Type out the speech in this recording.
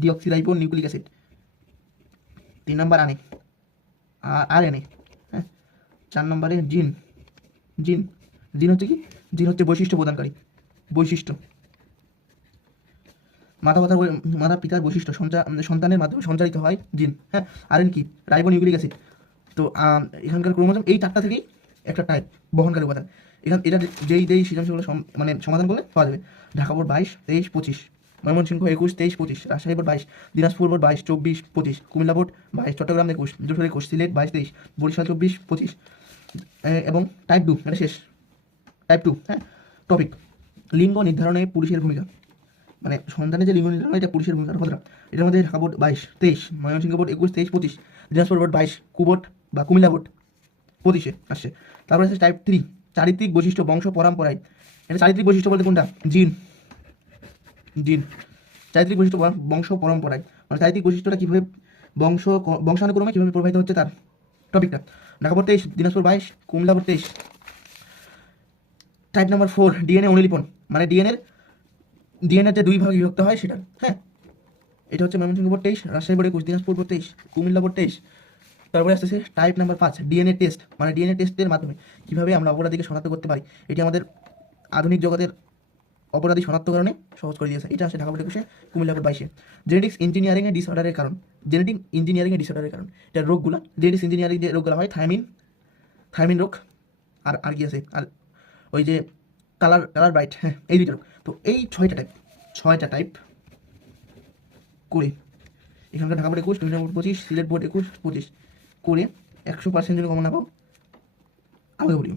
Deoxyribo nucleic acid. 3 নম্বর আর এনে, হ্যাঁ। 4 নম্বরে জিন। জিন জিন হচ্ছে কি? জিন হচ্ছে বৈশিষ্ট্য প্রদানকারী। বৈশিষ্ট্য, মাতা পিতার বৈশিষ্ট্য সন্তানের মাধ্যমে সঞ্চারিত হয় জিন, হ্যাঁ। আর এন কি? Ribo nucleic acid. তো এখানকার ক্রোমোজোম এই 4টা থেকেই একটা টাইপ বহনকারী উপাদান। এটা যেই সৃজনশীলগুলো মানে সমাধান করলে পাওয়া যাবে। Dhaka board 22, 23, 25, Mymensingh 21, 23, 25, Rajshahi board 22, Dinajpur board 22, 24, 25, Comilla board 22, Chittagong 21, Jessore 21, Sylhet 22, 23, Barisal 24, 25। এবং টাইপ 2, এটা শেষ। টাইপ 2, হ্যাঁ। টপিক: লিঙ্গ নির্ধারণে পুরুষের ভূমিকা। মানে সন্তানের যে লিঙ্গ নির্ধারণ, এটা পুরুষের ভূমিকার কতটা। এটার মধ্যে Dhaka board 22, 23, Mymensingh board 21, 23, 25, Dinajpur board 22, কুবোর্ড বা কুমিল্লা বোর্ড 25-এ আসছে। তারপরে আছে টাইপ 3, চারিত্রিক বৈশিষ্ট্য বংশ পরম্পরায়। এটা চারিত্রিক বৈশিষ্ট্য বলতে কোনটা? জিন। জিন চারিত্রিক বৈশিষ্ট্য বংশ পরম্পরায়, মানে চারিত্রিক বৈশিষ্ট্যটা কীভাবে বংশানুক্রমে কীভাবে প্রবাহিত হচ্ছে তার টপিকটা। Dhaka board 23, Dinajpur 22, Comilla board 23। Type number 4, DNA অনুলিপন, মানে ডিএনএ যে 2 ভাগে বিভক্ত হয় সেটা, হ্যাঁ। এটা হচ্ছে Mymensingh board 23, Rajshahi board 21, Dinajpur board 23, Comilla board 23। তারপরে আসতেছে টাইপ নাম্বার 5, ডিএনএ টেস্ট, মানে ডিএনএ টেস্টের মাধ্যমে কীভাবে আমরা অপরাধীকে শনাক্ত করতে পারি। এটি আমাদের আধুনিক জগতের অপরাধী শনাক্তকরণে সহজ করে দিয়েছে। এটা আসে ঢাকা বোর্ড 21, কুমিল্লা বোর্ড 22-এ। জেনেটিক্স ইঞ্জিনিয়ারিংয়ে ডিসঅর্ডারের কারণ। এটা রোগগুলো, জেনেটিক্স ইঞ্জিনিয়ারিং যে রোগগুলো হয়, থাইমিন রোগ, আর কি আছে, আর ওই যে কালার ব্রাইট, হ্যাঁ, এই 2টা রোগ। তো এই 6টা টাইপ করে এখানকার Dhaka board 21, Comilla board 25, Sylhet board 21, 25 করে 100% যদি কমন না পাও আমাকে বলিও।